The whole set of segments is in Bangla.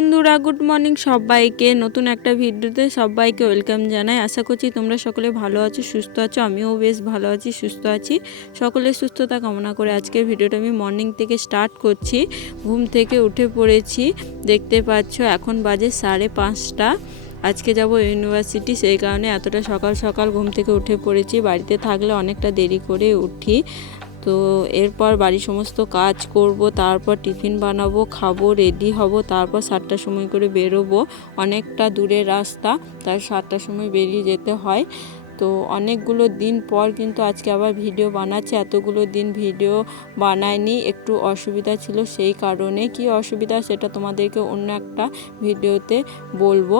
বন্ধুরা, গুড মর্নিং সবাইকে। নতুন একটা ভিডিওতে সবাইকে ওয়েলকাম জানাই। আশা করছি তোমরা সকলে ভালো আছো, সুস্থ আছো। আমিও বেশ ভালো আছি, সুস্থ আছি। সকলের সুস্থতা কামনা করে আজকের ভিডিওটা আমি মর্নিং থেকে স্টার্ট করছি। ঘুম থেকে উঠে পড়েছি, দেখতে পাচ্ছ এখন বাজে 5:30। আজকে যাব ইউনিভার্সিটি, সেই কারণে এতটা সকাল সকাল ঘুম থেকে উঠে পড়েছি। বাড়িতে থাকলে অনেকটা দেরি করে উঠি। তো এরপর বাড়ির সমস্ত কাজ করব, তারপর টিফিন বানাবো, খাবো, রেডি হব, তারপর 7টার সময় করে বেরোবো। অনেকটা দূরের রাস্তা, তাই 7টার সময় বেরিয়ে যেতে হয়। তো অনেকগুলো দিন পর কিন্তু আজকে আবার ভিডিও বানাচ্ছি। এতগুলো দিন ভিডিও বানাইনি, একটু অসুবিধা ছিল, সেই কারণে কি অসুবিধা সেটা তোমাদেরকে অন্য একটা ভিডিওতে বলবো।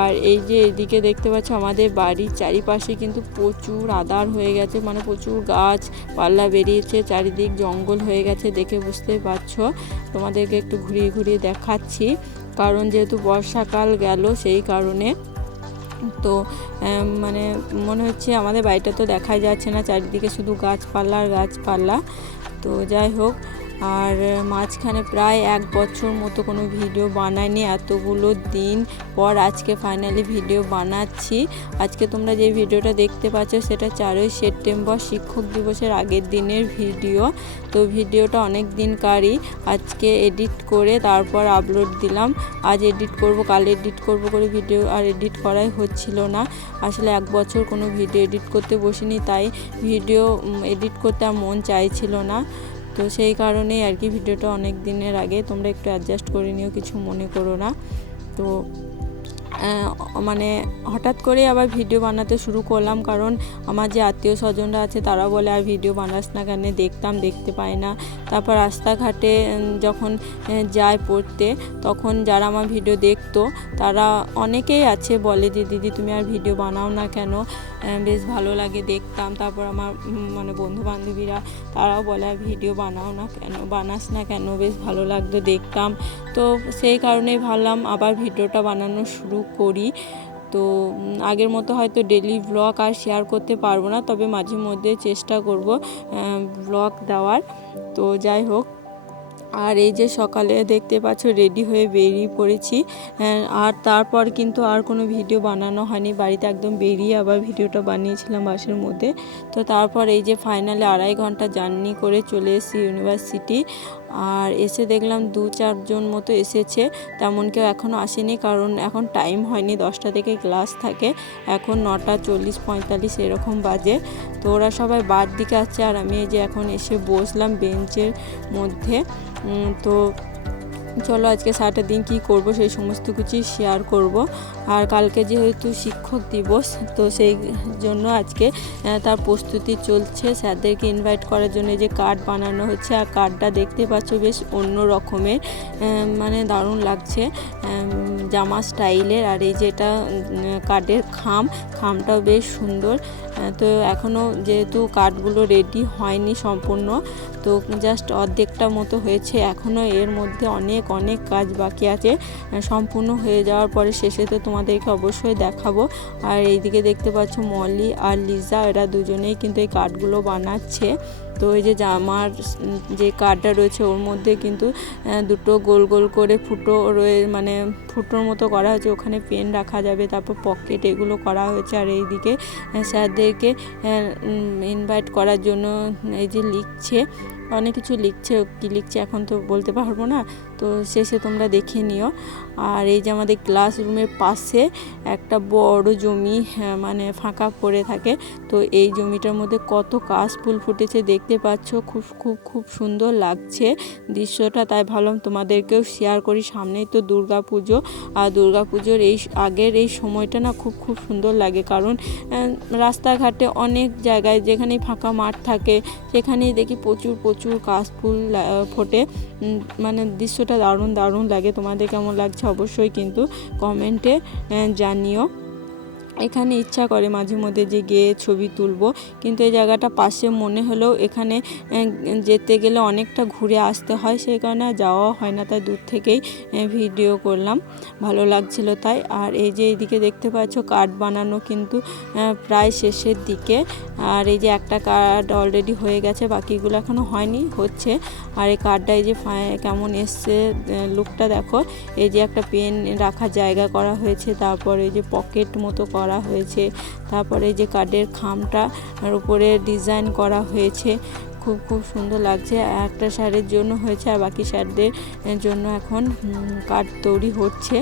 আর এই যে এদিকে দেখতে পাচ্ছ আমাদের বাড়ির চারিপাশে কিন্তু প্রচুর আদার হয়ে গেছে, মানে প্রচুর গাছ পাল্লা বেরিয়েছে, চারিদিক জঙ্গল হয়ে গেছে, দেখে বুঝতেই পারছো। তোমাদেরকে একটু ঘুরিয়ে ঘুরিয়ে দেখাচ্ছি, কারণ যেহেতু বর্ষাকাল গেল সেই কারণে। তো মানে মনে হচ্ছে আমাদের বাড়িটা তো দেখাই যাচ্ছে না, চারিদিকে শুধু গাছপালা আর গাছপালা। তো যাই হোক, আর মাঝখানে প্রায় 1 বছর মতো কোনো ভিডিও বানাইনি। এতগুলো দিন পর আজকে ফাইনালি ভিডিও বানাচ্ছি। আজকে তোমরা যে ভিডিওটা দেখতে পাচ্ছ সেটা 4ই সেপ্টেম্বর, শিক্ষক দিবসের আগের দিনের ভিডিও। তো ভিডিওটা অনেক দিনকারই। আজকে এডিট করে তারপর আপলোড দিলাম। আজ এডিট করব, কাল এডিট করব করে ভিডিও আর এডিট করাই হচ্ছিল না। আসলে 1 বছর কোনো ভিডিও এডিট করতে বসিনি, তাই ভিডিও এডিট করতে আর মন চাইছিল না। তো সেই কারণেই আর কি ভিডিওটা অনেক দিনের আগে, তোমরা একটু অ্যাডজাস্ট করে নিও, কিছু মনে করো না। তো মানে হঠাৎ করে আবার ভিডিও বানাতে শুরু করলাম, কারণ আমার যে আত্মীয় স্বজনরা আছে তারা বলে আর ভিডিও বানাস না কেন, দেখতে পাই না। তারপর রাস্তাঘাটে যখন যাই পড়তে, তখন যারা আমার ভিডিও দেখতো তারা অনেকেই আছে বলে যে দিদি তুমি আর ভিডিও বানাও না কেন, বেশ ভালো লাগে দেখতাম। তারপর আমার মানে বন্ধু বান্ধবীরা তারাও বলে আর ভিডিও বানাস না কেন, বেশ ভালো লাগতো দেখতাম। তো সেই কারণেই ভাবলাম আবার ভিডিওটা বানানো শুরু করি। তো আগের মতো হয়তো ডেইলি ব্লগ আর শেয়ার করতে পারবো না, তবে মাঝে মধ্যে চেষ্টা করব ব্লগ দেওয়ার। তো যাই হোক, আর এই যে সকালে দেখতে পাচ্ছ রেডি হয়ে বেরিয়ে পড়েছি। আর তারপর কিন্তু আর কোনো ভিডিও বানানো হয়নি, বাড়িতে একদম বেরিয়ে আবার ভিডিওটা বানিয়েছিলাম বাসের মধ্যে। তো তারপর এই যে ফাইনালি 2.5 ঘন্টা জার্নি করে চলে এসেছি ইউনিভার্সিটি। আর এসে দেখলাম 2-4 জন মতো এসেছে, তেমন কেউ এখনও আসেনি, কারণ এখন টাইম হয়নি, 10টা থেকে ক্লাস থাকে, এখন 9টা 40-45 এরকম বাজে। তো ওরা সবাই বার দিকে আসছে, আর আমি এই যে এখন এসে বসলাম বেঞ্চের মধ্যে। তো চলো আজকে সারাটা দিন কী করব সেই সমস্ত কিছুই শেয়ার করব। আর কালকে যেহেতু শিক্ষক দিবস, তো সেই জন্য আজকে তার প্রস্তুতি চলছে। স্যারদেরকে ইনভাইট করার জন্য যে কার্ড বানানো হচ্ছে, আর কার্ডটা দেখতে পাচ্ছ বেশ অন্য রকমের, মানে দারুণ লাগছে, জামা স্টাইলের। আর এই যে এটা কার্ডের খামটাও বেশ সুন্দর। তো এখনও যেহেতু কার্ডগুলো রেডি হয়নি সম্পূর্ণ, তো জাস্ট অর্ধেকটা মতো হয়েছে, এখনও এর মধ্যে অনেক কাজ বাকি আছে। সম্পূর্ণ হয়ে যাওয়ার পরে শেষে তো তোমাদেরকে অবশ্যই দেখাবো। আর এইদিকে দেখতে পাচ্ছ মলি আর লিজা, এরা দুজনেই কিন্তু এই কার্ডগুলো বানাচ্ছে। তো এই যে জামার যে কার্ডটা রয়েছে ওর মধ্যে কিন্তু দুটো গোল গোল করে ফুটো মানে ফুটোর মতো করা হয়েছে, ওখানে পেন রাখা যাবে, তারপর পকেট, এগুলো করা হয়েছে। আর এইদিকে স্যারদেরকে ইনভাইট করার জন্য এই যে লিখছে, অনেক কিছু লিখছে, কী লিখছে এখন তো বলতে পারবো না, তো শেষে তোমরা দেখে নিও। আর এই যে আমাদের ক্লাসরুমের পাশে একটা বড় জমি মানে ফাঁকা পড়ে থাকে, তো এই জমিটার মধ্যে কত কাশফুল ফুটেছে দেখতে পাচ্ছ, খুব সুন্দর লাগছে দৃশ্যটা, তাই ভাবলাম তোমাদেরকেও শেয়ার করি। সামনেই তো দুর্গাপুজো, আর দুর্গাপুজোর এই আগের এই সময়টা না খুব সুন্দর লাগে, কারণ রাস্তাঘাটে অনেক জায়গায় যেখানেই ফাঁকা মাঠ থাকে সেখানেই দেখি প্রচুর কাশফুল ফোটে, মানে দৃশ্যটা দারুণ লাগে। তোমাদের কেমন লাগছে অবশ্যই কিন্তু কমেন্টে জানিও। এখানে ইচ্ছা করে মাঝে মধ্যে যে গিয়ে ছবি তুলবো, কিন্তু এই জায়গাটা পাশে মনে হলেও এখানে যেতে গেলে অনেকটা ঘুরে আসতে হয়, সেই কারণে যাওয়া হয় না, তাই দূর থেকেই ভিডিও করলাম, ভালো লাগছিল তাই। আর এই যে এইদিকে দেখতে পাচ্ছ কার্ড বানানো কিন্তু প্রায় শেষের দিকে। আর এই যে একটা কার্ড অলরেডি হয়ে গেছে, বাকিগুলো এখনও হয়নি, হচ্ছে। আর এই কার্ডটা এই যে কেমন এসছে লুকটা দেখো। এই যে একটা পেন রাখার জায়গা করা হয়েছে, তারপরে এই যে পকেট মতো করা হয়েছে, তারপরে এই যে কার্ডের খামটা উপরে ডিজাইন করা হয়েছে, খুব খুব সুন্দর লাগছে। একটা শাড়ির জন্য হয়েছে আর বাকি শাড়িদের জন্য এখন কার্ড তৈরি হচ্ছে।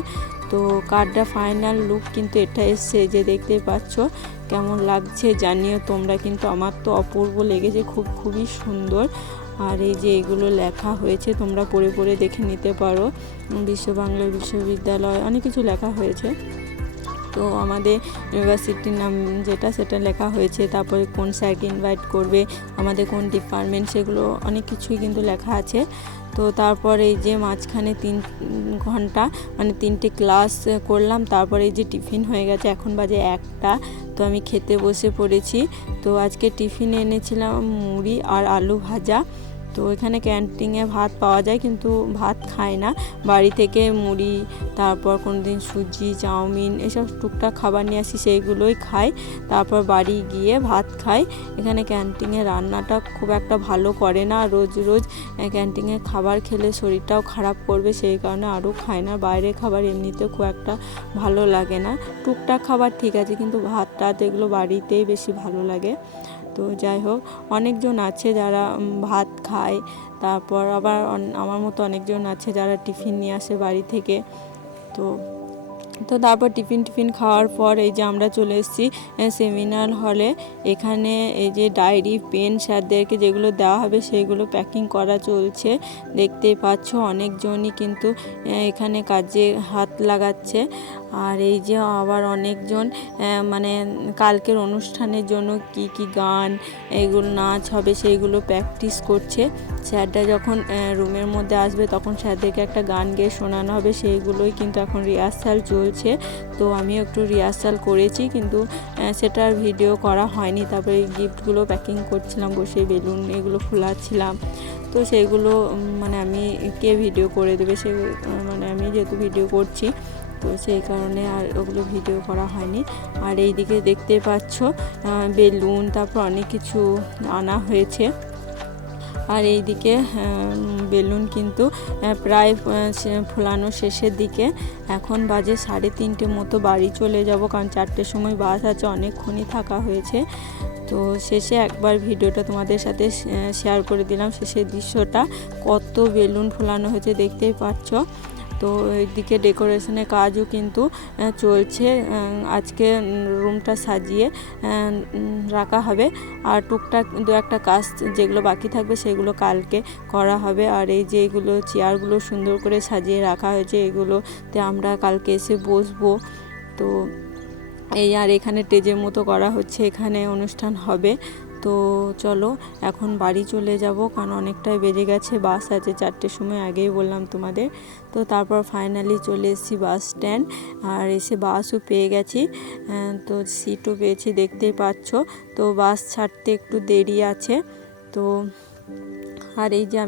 তো কার্ডটা ফাইনাল লুক কিন্তু এটা এসছে, যে দেখতে পাচ্ছ কেমন লাগছে জানিও তোমরা, কিন্তু আমার তো অপূর্ব লেগেছে, খুবই সুন্দর। আর এই যে এগুলো লেখা হয়েছে, তোমরা পড়ে পড়ে দেখে নিতে পারো, বিশ্ব বাংলা বিশ্ববিদ্যালয় অনেক কিছু লেখা হয়েছে। তো আমাদের ইউনিভার্সিটির নাম যেটা সেটা লেখা হয়েছে, তারপরে কোন স্যারকে ইনভাইট করবে, আমাদের কোন ডিপার্টমেন্ট, সেগুলো অনেক কিছুই কিন্তু লেখা আছে। তো তারপরে এই যে মাঝখানে 3 ঘন্টা মানে 3টে ক্লাস করলাম, তারপরে এই যে টিফিন হয়ে গেছে, এখন বাজে 1টা। তো আমি খেতে বসে পড়েছি। তো আজকে টিফিনে এনেছিলাম মুড়ি আর আলু ভাজা। তো এখানে ক্যান্টিনে ভাত পাওয়া যায়, কিন্তু ভাত খায় না, বাড়ি থেকে মুড়ি, তারপর কোনোদিন সুজি, চাউমিন এসব টুকটাক খাবার নিয়ে আসি, সেইগুলোই খাই, তারপর বাড়ি গিয়ে ভাত খাই। এখানে ক্যান্টিনে রান্নাটা খুব একটা ভালো করে না, রোজ রোজ ক্যান্টিনে খাবার খেলে শরীরটাও খারাপ করবে, সেই কারণে আরও খায় না। বাইরের খাবার এমনিতে খুব একটা ভালো লাগে না, টুকটাক খাবার ঠিক আছে, কিন্তু ভাত টাত এগুলো বাড়িতেই বেশি ভালো লাগে। তো যাই হোক, অনেকজন আছে যারা ভাত খায়, তারপর আবার আমার মতো অনেকজন আছে যারা টিফিন নিয়ে আসে বাড়ি থেকে। তো তারপর টিফিন খাওয়ার পর এই যে আমরা চলে এসেছি সেমিনার হলে। এখানে এই যে ডায়েরি, পেন স্যারদেরকে যেগুলো দেওয়া হবে সেগুলো প্যাকিং করা চলছে, দেখতেই পাচ্ছ অনেকজনই কিন্তু এখানে কাজে হাত লাগাচ্ছে। আর এই যে আবার অনেকজন মানে কালকের অনুষ্ঠানের জন্য কি গান, এইগুলো নাচ হবে সেইগুলো প্র্যাকটিস করছে। স্যারটা যখন রুমের মধ্যে আসবে তখন স্যারদেরকে একটা গান গেয়ে শোনানো হবে, সেইগুলোই কিন্তু এখন রিহার্সাল চলছে। তো আমিও একটু রিহার্সাল করেছি, কিন্তু সেটার ভিডিও করা হয়নি। তারপরে গিফটগুলো প্যাকিং করছিলাম বসে, বেলুন এগুলো ফোলাচ্ছিলাম। তো সেইগুলো মানে আমি কে ভিডিও করে দেবে, সে মানে আমি যেহেতু ভিডিও করছি, তো সেই কারণে আর ওগুলো ভিডিও করা হয়নি। আর এই দিকে দেখতে পাচ্ছ বেলুন, তারপর অনেক কিছু আনা হয়েছে। আর এই দিকে বেলুন কিন্তু প্রায় ফোলানো শেষের দিকে। এখন বাজে 3:30 মতো, বাড়ি চলে যাব, কারণ 4টের সময় বাস আছে, অনেকক্ষণই থাকা হয়েছে। তো শেষে একবার ভিডিওটা তোমাদের সাথে শেয়ার করে দিলাম, শেষের দৃশ্যটা, কত বেলুন ফোলানো হয়েছে দেখতেই পাচ্ছ। তো এইদিকে ডেকোরেশনের কাজও কিন্তু চলছে, আজকে রুমটা সাজিয়ে রাখা হবে, আর টুকটাক 2-1টা কাজ যেগুলো বাকি থাকবে সেগুলো কালকে করা হবে। আর এই যে এগুলো চেয়ারগুলো সুন্দর করে সাজিয়ে রাখা হয়েছে, এগুলোতে আমরা কালকে এসে বসবো। তো এই আর এখানে স্টেজের মতো করা হচ্ছে, এখানে অনুষ্ঠান হবে। তো চলো এখন বাড়ি চলে যাব, কারণ অনেকটাই বেজে গেছে, বাস আছে 4টের সময়, আগেই বললাম তোমাদের। তো তারপর ফাইনালি চলে এসেছি বাস স্ট্যান্ড, আর এসে বাসও পেয়ে গেছি, তো সিটও পেয়েছি দেখতেই পাচ্ছ। তো বাস ছাড়তে একটু দেরি আছে। তো আর এই যে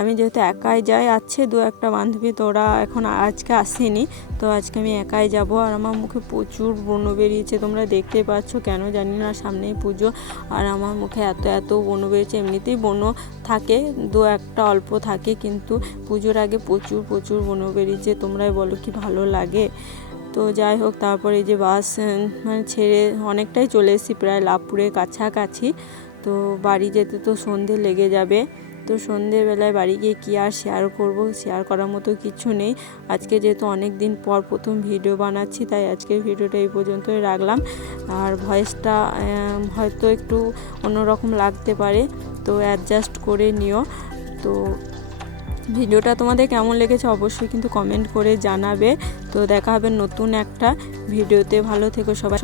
আমি যেহেতু একাই যাই, আছে 2-1টা বান্ধবী, তো ওরা এখন আজকে আসেনি, তো আজকে আমি একাই যাব। আর আমার মুখে প্রচুর ব্রণ বেরিয়েছে, তোমরা দেখতে পাচ্ছ, কেন জানি না, সামনেই পুজো আর আমার মুখে এত ব্রণ বেরিয়েছে। এমনিতেই ব্রণ থাকে, 2-1টা অল্প থাকে, কিন্তু পুজোর আগে প্রচুর ব্রণ বেরিয়েছে, তোমরাই বলো কি ভালো লাগে। তো যাই হোক, তারপরে এই যে বাস মানে ছেড়ে অনেকটাই চলে এসেছি, প্রায় লাভপুরের কাছাকাছি। তো বাড়ি যেতে তো সন্ধে লেগে যাবে। তো সন্ধেবেলায় বাড়ি গিয়ে কী আর শেয়ার করব, শেয়ার করার মতো কিছু নেই। আজকে যেহেতু অনেক দিন পর প্রথম ভিডিও বানাচ্ছি, তাই আজকের ভিডিওটা এই পর্যন্তই রাখলাম। আর ভয়েসটা হয়তো একটু অন্যরকম লাগতে পারে, তো অ্যাডজাস্ট করে নিও। তো ভিডিওটা তোমাদের কেমন লেগেছে অবশ্যই কিন্তু কমেন্ট করে জানাবে। তো দেখা হবে নতুন একটা ভিডিওতে, ভালো থেকো সবাই।